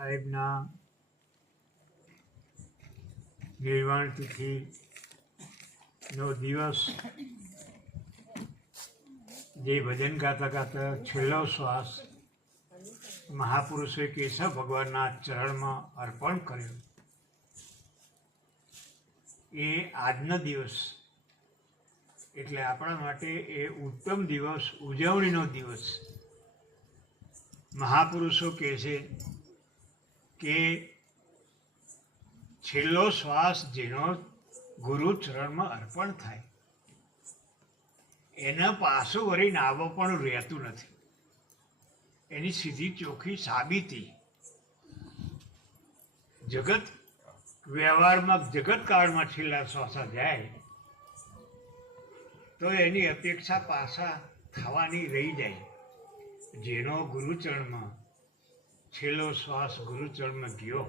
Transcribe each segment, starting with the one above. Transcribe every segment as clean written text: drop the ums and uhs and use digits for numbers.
સાહેબના નિર્વાણ તિથિનો દિવસ, જે ભજન ગાતા ગાતા છેલ્લો શ્વાસ મહાપુરુષોએ કેશવ ભગવાનના ચરણમાં અર્પણ કર્યો, એ આજનો દિવસ એટલે આપણા માટે એ ઉત્તમ દિવસ, ઉજવણીનો દિવસ. મહાપુરુષો કહે છે કે છેલ્લો શ્વાસ જેનો ગુરુ ચરણમાં અર્પણ થાય એના પાછું વળીને આવો પણ રહેતું નથી. એની સીધી ચોખ્ખી સાબિતી જગત વ્યવહારમાં, જગત કાળમાં છેલ્લા શ્વાસા જાય તો એની અપેક્ષા પાછા થવાની રહી જાય. જેનો ગુરુચરણમાં છેલ્લો શ્વાસ ગુરુચરણમાં ગયો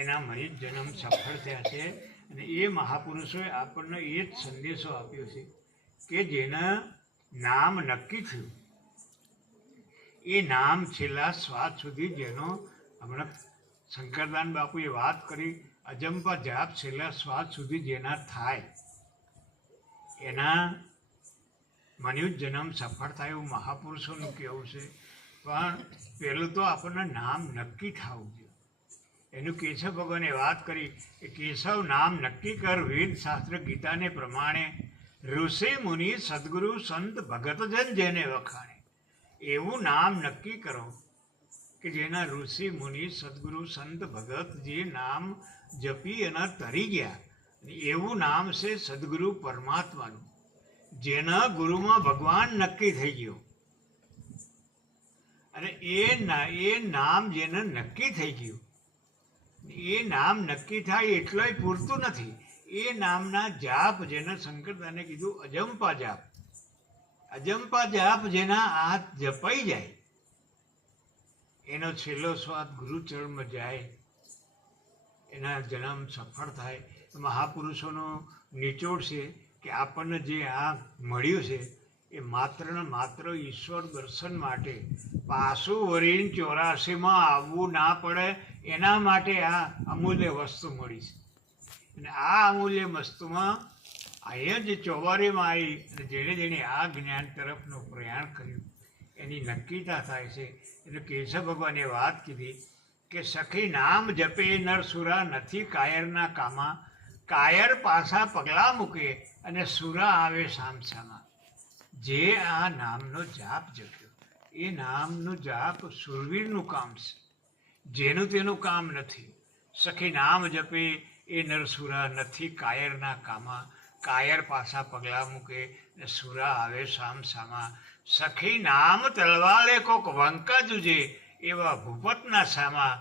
એના મહિત જન્મ સફળ થયા છે. અને એ મહાપુરુષોએ આપણને એ જ સંદેશો આપ્યો છે કે જેના નામ નક્કી થયું, એ નામ છેલ્લા શ્વાસ સુધી, જેનો હમણાં શંકરદાન બાપુએ વાત કરી, અજંપા જાપ છેલ્લા શ્વાસ સુધી જેના થાય એના મનુષ્ય જન્મ સફળ થાય એવું મહાપુરુષોનું કહેવું છે. પણ પહેલું તો આપણને નામ નક્કી થવું જોઈએ. એનું કેશવ ભગવાને વાત કરી કે કેશવ નામ નક્કી કર, વેદ શાસ્ત્ર ગીતાને પ્રમાણે, ઋષિ મુનિ સદગુરુ સંત ભગતજન જેને વખાણે. એવું નામ નક્કી કરો કે જેના ઋષિ મુનિ સદગુરુ સંત ભગત જે નામ જપી અને તરી ગયા. એવું નામ છે સદગુરુ પરમાત્માનું, જેના ગુરુમાં ભગવાન નક્કી થઈ ગયો. અને એ નામ જેને નક્કી થઈ ગયું, એ નામ નક્કી થાય એટલોય પૂરતું નથી. એ નામના જાપ, જેને શંકરદાને કીધું અજંપા જાપ, અજંપા જાપ જેના હાથ જપાઈ જાય, એનો છેલ્લો સ્વાદ ગુરુચરણમાં જાય, એના જન્મ સફળ થાય. મહાપુરુષોનો નિચોડ છે કે આપણને જે આ મળ્યું છે એ માત્ર ને માત્ર ઈશ્વર દર્શન માટે, પાછું વળીને 84માં આવવું ના પડે એના માટે આ અમૂલ્ય વસ્તુ મળી છે. અને આ અમૂલ્ય વસ્તુમાં અહીંયા જે ચોબારીમાં આવી અને જેણે જેણે આ જ્ઞાન તરફનું પ્રયાણ કર્યું એની નક્કીતા થાય છે. એટલે કેશવ ભગવાને વાત કીધી કે સખી નામ જપે નરસુરા, નથી કાયરના કામા, કાયર પાછા પગલાં મૂકે અને સુરા આવે સામસામા. જે આ નામનો જાપ જપ્યો, એ નામનો જાપ સુરવીરનું કામ છે, જેનું તેનું કામ નથી. સખી નામ જપે એ નરસુરા, નથી કાયરના કામા, કાયર પાછા પગલાં મૂકે ને સુરા આવે સામસામા. સખી નામ તલવાલે કોક વંકા જુજે, એવા ભૂપતના સામા,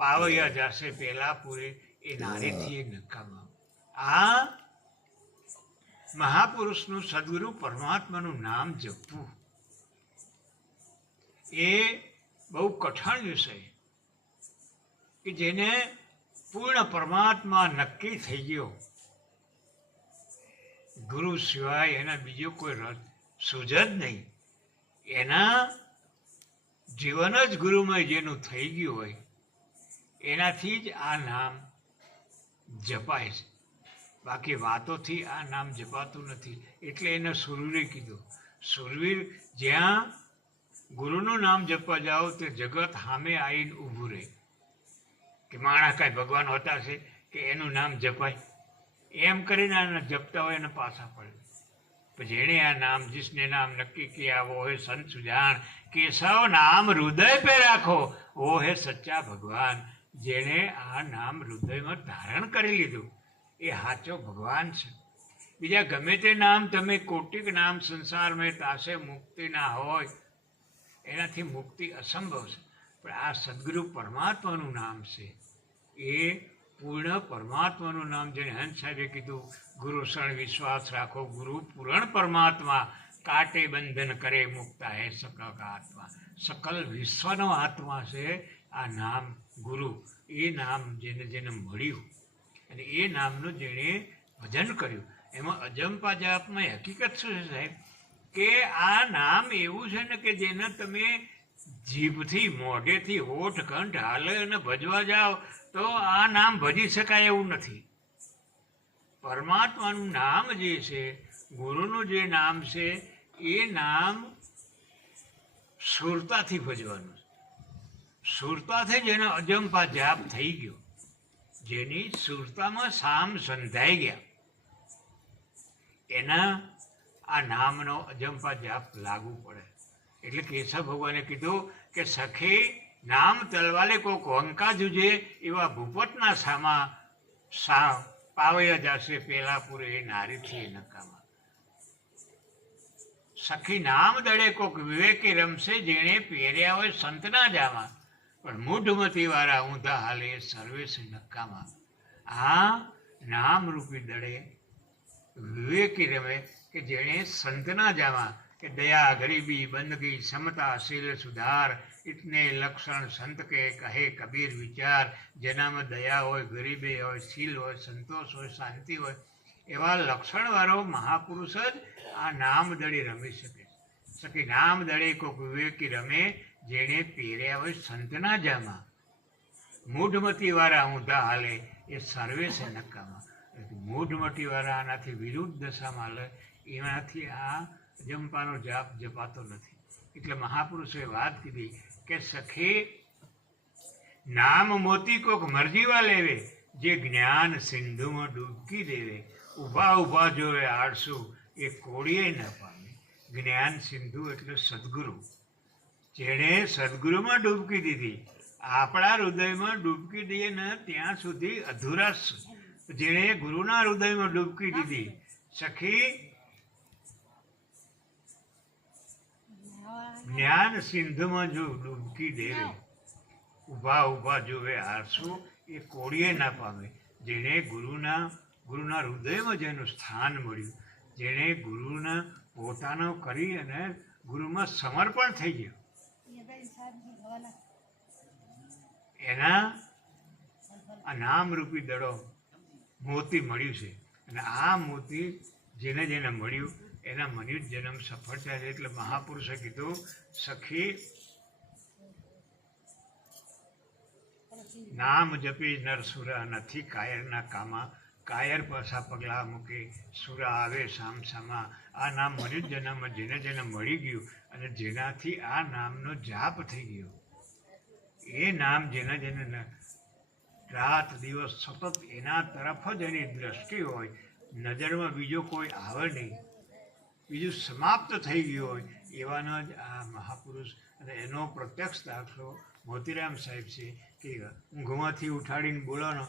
પાવૈયા જાશે પેલા પૂરે, એ નારેથી એ નકામા. આ મહાપુરુષનું, સદગુરુ પરમાત્માનું નામ જપવું એ બહુ કઠણ વિષય, કે જેને પૂર્ણ પરમાત્મા નક્કી થઈ ગયો, ગુરુ સિવાય એના બીજો કોઈ રથ સૂઝ જ નહીં. એના જીવન જ ગુરુમય જેનું થઈ ગયું હોય એનાથી જ આ નામ જપાય છે. બાકી વાતોથી આ નામ જપાતું નથી. એટલે એને સુરવીર કીધું. સુરવીર જ્યાં ગુરુનું નામ જપવા જાઓ તે જગત સામે આવીને ઊભું રહે કે માણસ કાંઈ ભગવાન હોતા છે કે એનું નામ જપાય, એમ કરીને આને જપતા હોય એને પાછા પડે. પછી જેણે આ નામ, जिसने नाम नक्की किया वो है संत सुजान, केशव नाम हृदय पे રાખો वो है सच्चा भगवान. જેણે આ નામ હૃદયમાં ધારણ કરી લીધું એ સાચો ભગવાન છે. બીજા ગમે તે નામ તમે કોટિક નામ સંસારમાં તાસે મુક્તિ ના હોય, એનાથી મુક્તિ અસંભવ છે. પણ આ સદગુરુ પરમાત્માનું નામ છે, એ પૂર્ણ પરમાત્માનું નામ. જેને હંસ સાહેબે કીધું ગુરુ શરણ વિશ્વાસ રાખો, ગુરુ પૂર્ણ પરમાત્મા, કાટે બંધન કરે મુક્તા હે સકલ કા આત્મા. સકલ વિશ્વનો આત્મા છે આ નામ ગુરુ. એ નામ જેને જેને મળ્યું અને એ નામનું જેણે ભજન કર્યું, એમાં અજંપા જાપમાં હકીકત શું છે સાહેબ, કે આ નામ એવું છે ને કે જેને તમે જીભથી મોઢેથી હોઠ કંઠ હાલે અને ભજવા જાઓ તો આ નામ ભજી શકાય એવું નથી. પરમાત્માનું નામ જે છે, ગુરુનું જે નામ છે, એ નામ સુરતાથી ભજવાનું. સુરતાથી જેનો અજંપા જાપ થઈ ગયો, જેની સુરતામાં સામ સંધાઈ ગયા, એના આ નામનો અજંપા જાપ લાગુ પડે. એટલે કેશવ ભગવાને કીધું કે સખે નામ તલવાલે કોક વંકા જુજે એવા ભૂપતના સામા પાવયા જશે પેલા પૂરે એ નારીથી નકામા. સખી નામ દળે કોક વિવેકી રમશે જેણે પહેર્યા હોય સંતના જામા, પણ મૂઢમતી વાળા ઊંધા હાલે સર્વે છે નકામા. આ નામરૂપી દળે વિવેકી રમે કે જેણે સંતના જામા કે દયા ગરીબી બંદગી સમતા शील सुधार इतने लक्षण संत के कहे कबीर विचार. જેનામાં દયા હોય, ગરીબી હોય, શીલ હોય, સંતોષ હોય, શાંતિ હોય, એવા લક્ષણવાળો મહાપુરુષ જ આ નામદળી રમી શકે. સખી નામદળે કોક વિવેકી રમે જેણે પહેર્યા હોય સંતના જામા, મૂઢમતી વાળા ઊંધા હાલે એ સર્વે છે નકામા. મૂઢમતી વાળા આનાથી વિરુદ્ધ દશામાં હાલે, એનાથી આ અજંપાનો જાપ જપાતો નથી. એટલે મહાપુરુષોએ વાત કીધી કે સખે નામ મોતી કોક મરજીવા લેવે, જે જ્ઞાન સિંધુમાં ડૂબકી દેવે. ઊભા ઊભા જોવે આળસુ એ કોળીએ ન પામે. જ્ઞાન સિંધુ એટલે સદગુરુ. જેણે સદગુરુમાં ડૂબકી દીધી, આપણા હૃદયમાં ડૂબકી દઈએ ને ત્યાં સુધી અધૂરા. જેણે ગુરુના હૃદયમાં ડૂબકી દીધી, સખી જ્ઞાન સિંધુમાં જો ડૂબકી દેવે, ઊભા ઊભા જોવે આરસુ એ કોળીએ ના પામે. જેણે ગુરુના હૃદયમાં જેનું સ્થાન મળ્યું, જેણે ગુરુના પોતાનો કરી અને ગુરુમાં સમર્પણ થઈ ગયું, એના આ નામરૂપી દડો મોતી મળ્યું છે. અને આ મોતી જેને જેને મળ્યું એના મનુષ્ય જન્મ સફળ થાય છે. એટલે મહાપુરુષે કીધું સખી નામ જપી નર સુરા નથી કાયરના કામા. કાયર પાછા પગલા મૂકે સુરા આવે સામ સામા. આ નામ મનુષ્ય જન્મમાં જેને જેને મળી ગયું અને જેનાથી આ નામનો જાપ થઈ ગયો, એ નામ જેને જેને રાત દિવસ સતત એના તરફ જ એની દ્રષ્ટિ હોય, નજરમાં બીજો કોઈ આવે નહીં, બીજું સમાપ્ત થઈ ગયું હોય, એવાનો જ આ મહાપુરુષ. અને એનો પ્રત્યક્ષ દાખલો મોતીરામ સાહેબ છે કે ઊંઘમાંથી ઉઠાડીને બોલવાનો